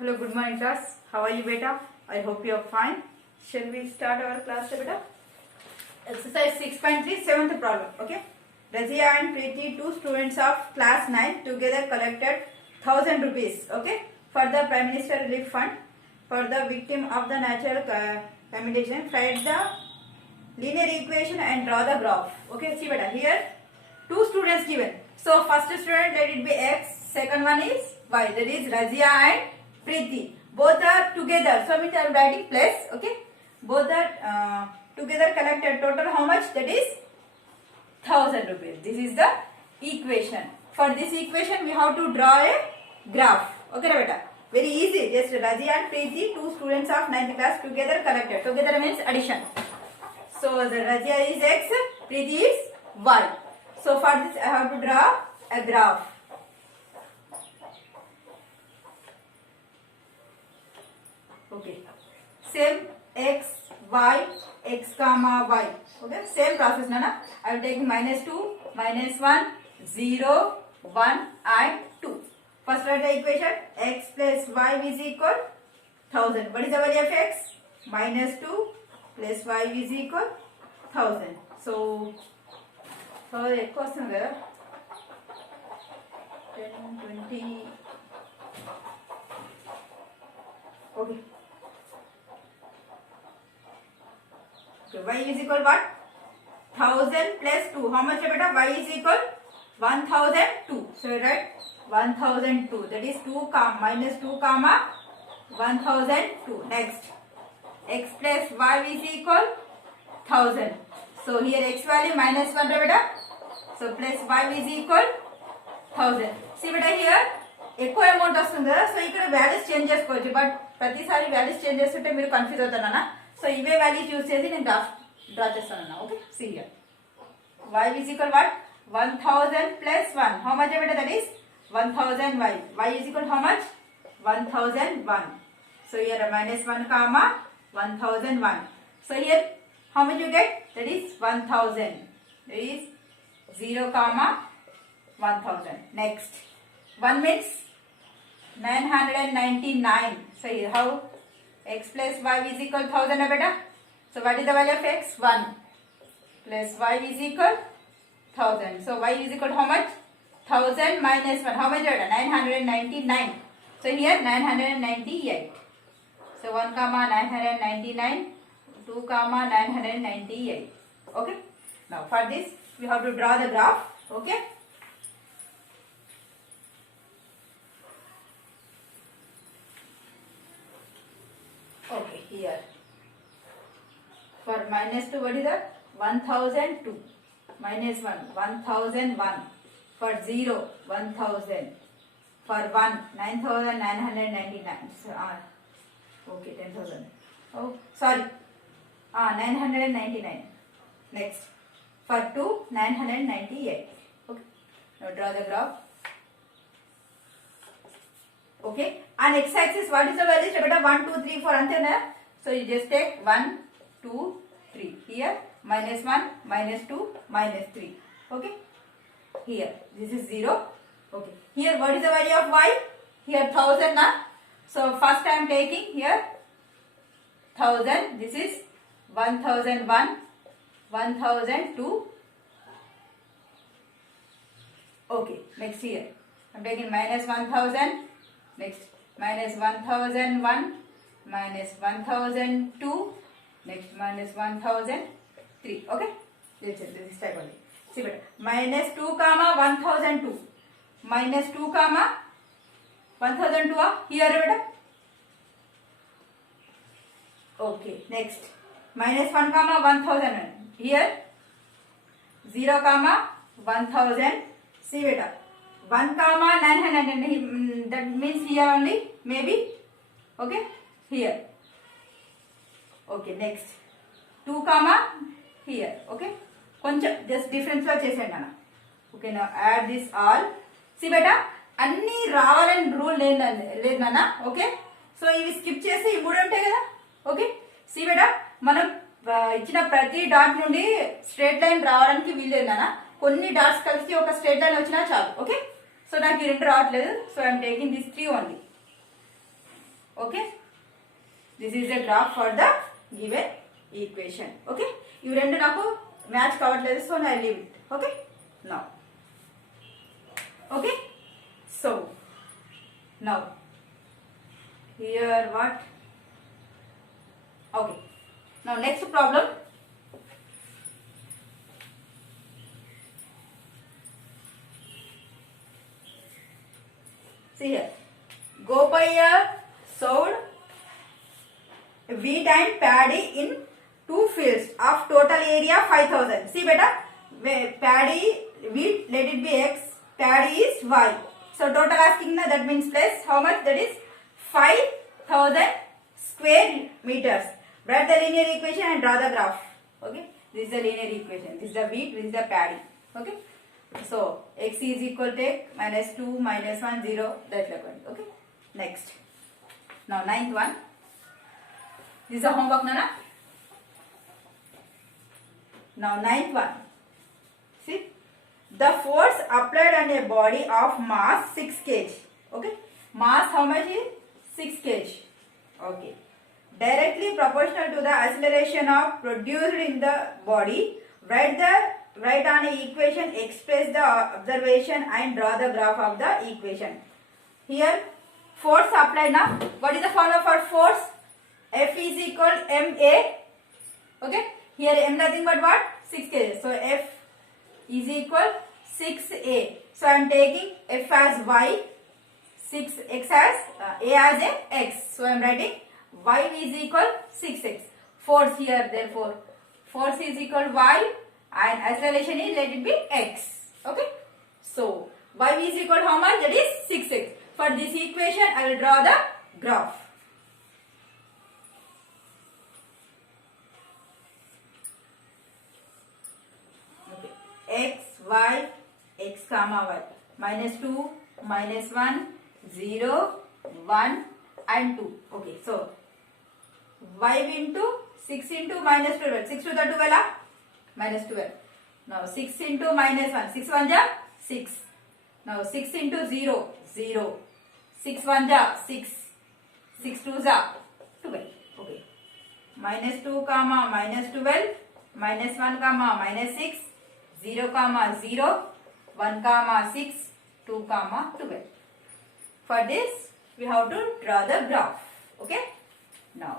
Hello, good morning class. How are you beta? I hope you are fine. Shall we start our class beta? Exercise 6.3, 7th problem. Okay. Razia and Preeti, two students of class 9 together collected 1000 rupees. Okay. For the Prime Minister Relief Fund for the victim of the natural calamity. Write the linear equation and draw the graph. Okay. See beta. Here two students given. So first student, let it be X. Second one is Y. That is Razia and Preeti. Both are together. So I am writing plus. Okay. Both are together collected. Total how much? That is 1000 rupees. This is the equation. For this equation we have to draw a graph. Okay, beta. Very easy. Just Razia and Preeti, two students of 9th class together collected. Together means addition. So the Razia is X, Preeti is Y. So for this I have to draw a graph. Okay. Same X, Y, X comma Y. Okay. Same process, Nana. I will take -2, -1, 0, 1 and 2. First write the equation. X plus Y is equal 1000. What is the value of X? -2 plus Y is equal 1000. So ఎక్కువ వస్తుంది కదా 10, 20. Okay. Y is equal what? 1000 plus 2. How much beta? Y is equal 1002. So write 1002. That is 2 minus 2 comma 1002. Next, x plus y is equal 1000. So here x value -1 beta. So plus y is equal 1000. See beta here ఎక్కువ amount వస్తుంది కదా. So ఇక్కడ values change చేసుకోవచ్చు. But ప్రతిసారి values change చేస్తుంటే మీరు confuse అవుతారన్నా. So ఇవే వాల్యూస్ యూజ్ చేసి నేను డ్రా చేస్తానన్నా. Okay, see here y is equal what? 1000 plus 1. How much beta? That is 1000 y. Y is equal how much? 1001. So here -1 comma 1001. So here how much you get? That is 1000. That is 0 comma 1000. Next, 1 means 999. So here how? X plus y is equal 1000 beta. So what is the value of x? 1 plus y is equal 1000. So y is equal to how much? 1000 minus 1. How much beta? 999. So here 998. So 1 comma 999, 2 comma 998. Okay. Now for this we have to draw the graph. Okay. Okay, here for -2 what is that? 1002 minus 1 1001. For 0 1000. For 1 9999. So, okay, 10,000. Oh sorry, 999. Next, for 2 998. Okay, now draw the graph. Okay, on x-axis what is the value? Beta 1, 2, 3, 4 antena. So you just take 1, 2, 3. Here -1, -2, -3. Okay. Here this is 0. Okay. Here what is the value of y? Here 1000 na. So first I am taking here 1000. This is 1001, 1002. Okay. Next here I am taking -1000. Next -1001, -1002. Next -1003. Okay, this is type only. See better. -2 comma 1002. -2 comma 1002 here beta. Okay, next -1 comma 1001 here. 0 comma 1000. See beta. 1 comma 900. That means here only maybe. Okay, here. Okay, next 2 comma here. Okay, కొంచెం just difference లో చేసేయండి అన్న. Okay, నా add this all. C బేటా అన్ని రావాలని rule లేదు నాన్న. Okay, so ఇవి స్కిప్ చేసి ఈ 3 ఉంటాయి కదా. ఓకే, సి బేటా మనం ఇచ్చిన ప్రతి డాట్ నుండి స్ట్రేట్ లైన్ రావడానికి వీల్లేదు నాన్న. కొన్ని డాట్స్ కలిసి ఒక స్ట్రేట్ లైన్ వచ్చినా చాలు. ఓకే, సో నాకు ఈ 2 రావట్లేదు. So I'm taking this 3 only. Okay, this is the graph for the given equation. Okay, ఇవి రెండు నాకు మ్యాచ్ కావట్లేదు, so I leave it. Okay, now. Okay, so now here what? Okay, now next problem. See here, Gopaya sowed wheat and paddy in 2 fields of total area 5,000. See beta, paddy, wheat, let it be x, paddy is y. So total asking na, that means plus how much? That is 5,000 square meters. Write the linear equation and draw the graph. Okay, this is the linear equation. This is the wheat, this is the paddy. Okay, so x is equal to -2 -1 0. That's like one. Okay, next. Now 9th one. This is the homework, Nana. Now 9th one. See, the force applied on a body of mass 6 kg. Okay, mass how much is 6 kg. Okay, directly proportional to the acceleration of produced in the body. Write on a equation, express the observation and draw the graph of the equation. Here force applied now. What is the formula for force? F is equal ma. Okay, here m nothing but what? 6 kg. So F is equal 6a. So I am taking F as y, 6x as a as a x. So I am writing y is equal 6x. Force here, therefore force is equal y and acceleration is, let it be, x. Okay, so y is equal how much? That is 6x. For this equation I will draw the graph. Okay, x, y, x comma y, -2, -1, 0, 1 and 2. Okay, so y into 6 into -12, 6 to the 12, -12. Now 6 into -1, 6 1 ja 6. Now 6 into 0, 0. 6 1 ja 6. 6 2 ja 12. Okay, -2 comma -12, -1 comma -6, 0 comma 0, 1 comma 6, 2 comma 12. For this we have to draw the graph. Okay, now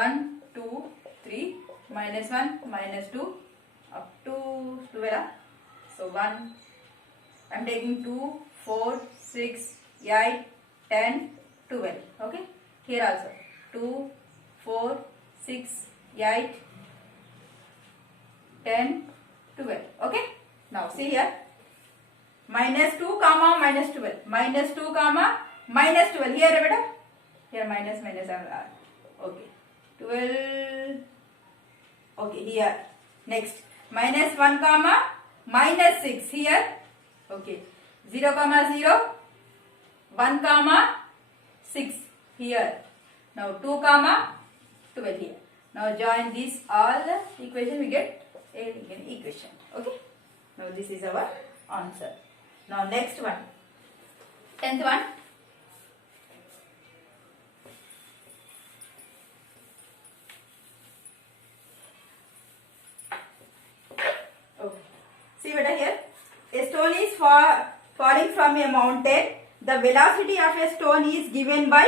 1 2 3 -1 -2 up to 12. So 1, I am taking 2 4 6 8 10 12. Okay, here also 2 4 6 8 10 12. Okay, now see here, -2 comma -12, -2 comma -12. Here beta, here minus okay, 12. Okay, here next -1 comma -6 here. Okay, 0 comma 0, 1 comma 6 here. Now 2 comma 12 here. Now join this all the equation, we get a equation. Okay, now this is our answer. Now next one, 10th one. See beta, here a stone is falling from a mountain. The velocity of a stone is given by,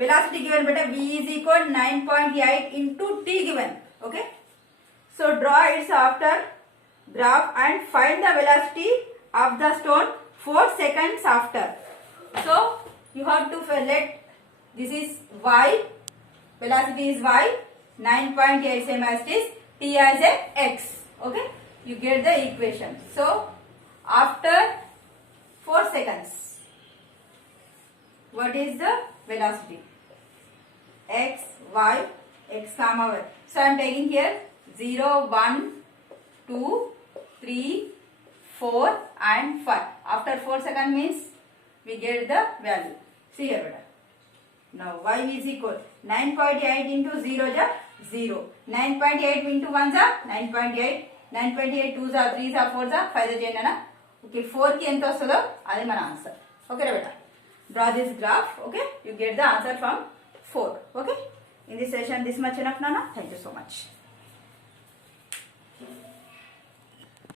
velocity given beta, v is equal 9.8 into t given. Okay, so draw its after graph and find the velocity of the stone 4 seconds after. So you have to let, this is y, velocity is y, 9.8 same as this, t as a x. Okay, you get the equation. So after 4 seconds, what is the velocity? X, y, x comma y. So I am taking here 0, 1, 2, 3, 4 and 5. After 4 seconds means we get the value. See here beta. Now y is equal 9.8 into 0 ja 0. 9.8 into 1 ja 9.8. 928 2s are 3s are 4s are 5 చేయండి అన్న. Okay 4 కి ఎంత వస్తుందో అది మన answer. ఓకేనా బేటా, draw this graph. Okay, you get the answer from 4. Okay, in this session this much enough, Nana. Thank you so much.